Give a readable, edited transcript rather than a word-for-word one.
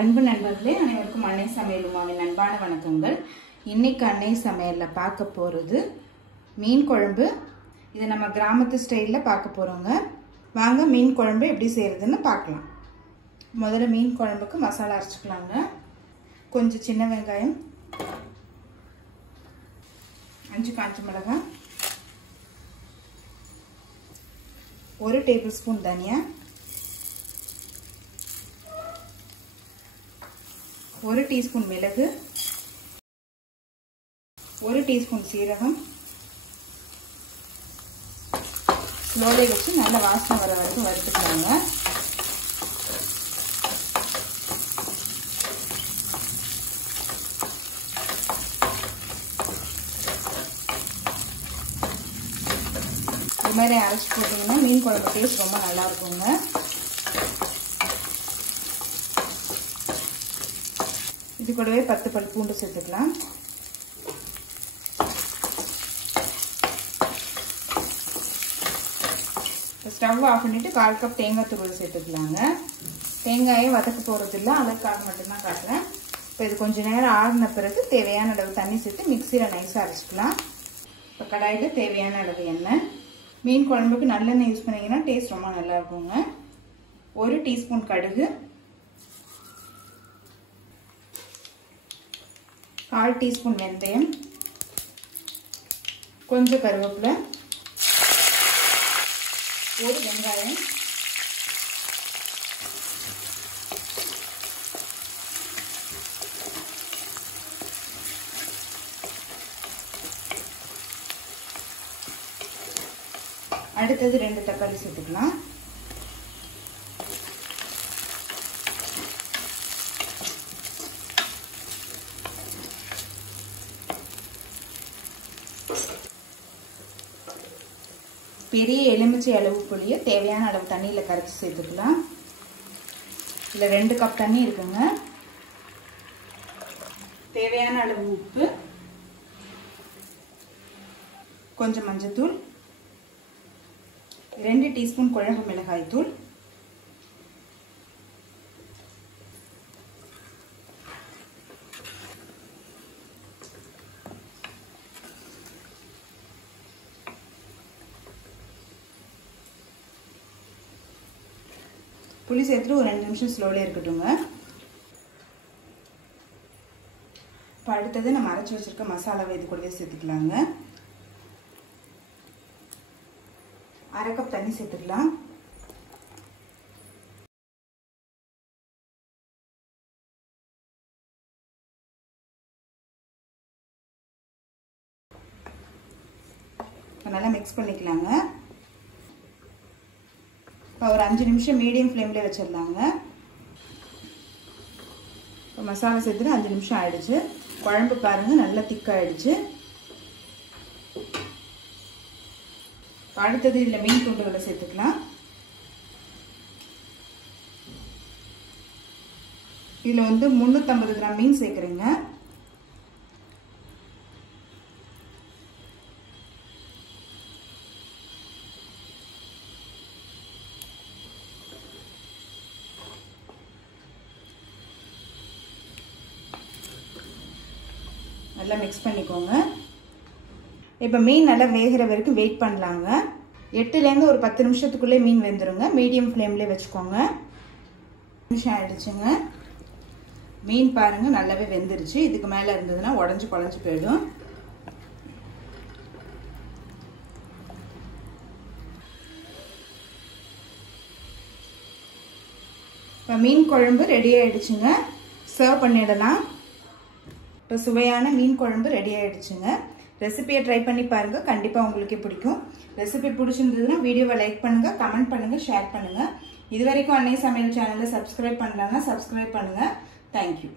அன்பு நண்பர்களே, அனைவருக்கும் அன்னை சமையல் உமாவின் அன்பான வணக்கங்கள். இன்னைக்கு அன்னை சமையல்ல பார்க்க போறது மீன் குழம்பு. இது நம்ம கிராமத்து ஸ்டைல்ல பார்க்க போறோங்க. வாங்க மீன் குழம்பு எப்படி செய்யறதுன்னு பார்க்கலாம். முதல்ல மீன் குழம்புக்கு மசாலா அரைச்சுக்கலாங்க. கொஞ்சம் சின்ன வெங்காயம், 5 காஞ்ச மிளகாய், 1 டேபிள் ஸ்பூன் தனியா, 1 டீஸ்பூன் மிளகு, 1 டீஸ்பூன் சீரகம். ஸ்லோலே வச்சு நல்ல வாசனை வர வரைக்கும் வறுத்துக்கலாங்க. இது மாதிரி அரைச்சி போட்டீங்கன்னா மீன் குழம்பு டேஸ்ட் ரொம்ப நல்லா இருக்குங்க. இது கூடவே 10 பல் பூண்டு சேர்த்துக்கலாம். ஸ்டவ் ஆஃப் பண்ணிட்டு 1/4 கப் தேங்காய் துருவல் சேர்த்துக்கலாங்க. தேங்காயை வதக்க போறது இல்லை, அதற்காக மட்டும்தான் காட்டுறேன். இப்போ இது கொஞ்ச நேரம் ஆறின பிறகு தேவையான அளவு தண்ணி சேர்த்து மிக்சியில் நைஸாக அரைச்சிக்கலாம். இப்போ கடாயில் தேவையான அளவு எண்ணெய். மீன் குழம்புக்கு நல்லெண்ணெய் யூஸ் பண்ணிங்கன்னா டேஸ்ட் ரொம்ப நல்லா இருக்குங்க. 1 டீஸ்பூன் கடுகு, 1/4 டீஸ்பூன் வெந்தயம், கொஞ்சம் கருவேப்பிலை, 1 வெங்காயம், அடுத்தது 2 தக்காளி சேர்த்துக்கலாம். பெரிய எலுமிச்சை அளவு புளியை தேவையான அளவு தண்ணியில் கரைச்சி சேர்த்துக்கலாம். இதில் 2 கப் தண்ணி இருக்குங்க. தேவையான அளவு உப்பு, கொஞ்சம் மஞ்சத்தூள், 2 டீஸ்பூன் குழம்பு மிளகாய் தூள், புளி சேர்த்துட்டு ஒரு 2 நிமிஷம் ஸ்லோலே இருக்கட்டுங்க. இப்போ அடுத்தது நம்ம அரைச்சி வச்சிருக்க மசாலாவை இது கூடவே சேர்த்துக்கலாங்க. 1/2 கப் தண்ணி சேர்த்துக்கலாம். நல்லா மிக்ஸ் பண்ணிக்கலாங்க. இப்போ ஒரு 5 நிமிஷம் மீடியம் ஃப்ளேம்லேயே வச்சிடலாங்க. இப்போ மசாலா சேர்த்துட்டு 5 நிமிஷம் ஆயிடுச்சு. குழம்பு பாருங்கள் நல்லா திக்காயிடுச்சு. அடுத்தது இதில் மீன் துண்டுகளை சேர்த்துக்கலாம். இதில் 350 கிராம் மீன் சேர்க்குறேங்க. நல்லா மிக்ஸ் பண்ணிக்கோங்க. இப்போ மீன் நல்லா வேகிற வரைக்கும் வெயிட் பண்ணலாங்க. 8லேருந்து ஒரு 10 நிமிஷத்துக்குள்ளே மீன் வெந்துருங்க. மீடியம் ஃப்ளேம்லேயே வச்சுக்கோங்க. 10 நிமிஷம் ஆயிடுச்சுங்க. மீன் பாருங்கள் நல்லாவே வெந்துருச்சு. இதுக்கு மேலே இருந்ததுன்னா உடஞ்சி குழஞ்சி போயிடும். இப்போ மீன் குழம்பு ரெடி ஆயிடுச்சுங்க. சர்வ் பண்ணிடலாம். இப்போ சுவையான மீன் குழம்பு ரெடி ஆயிடுச்சுங்க. ரெசிபியை ட்ரை பண்ணி பாருங்கள், கண்டிப்பாக உங்களுக்கே பிடிக்கும். ரெசிபி பிடிச்சிருந்ததுன்னா வீடியோவை லைக் பண்ணுங்கள், கமெண்ட் பண்ணுங்கள், ஷேர் பண்ணுங்கள். இது வரைக்கும் அன்னை சமையல் சேனலை சப்ஸ்கிரைப் பண்ணலன்னா சப்ஸ்கிரைப் பண்ணுங்கள். தேங்க்யூ.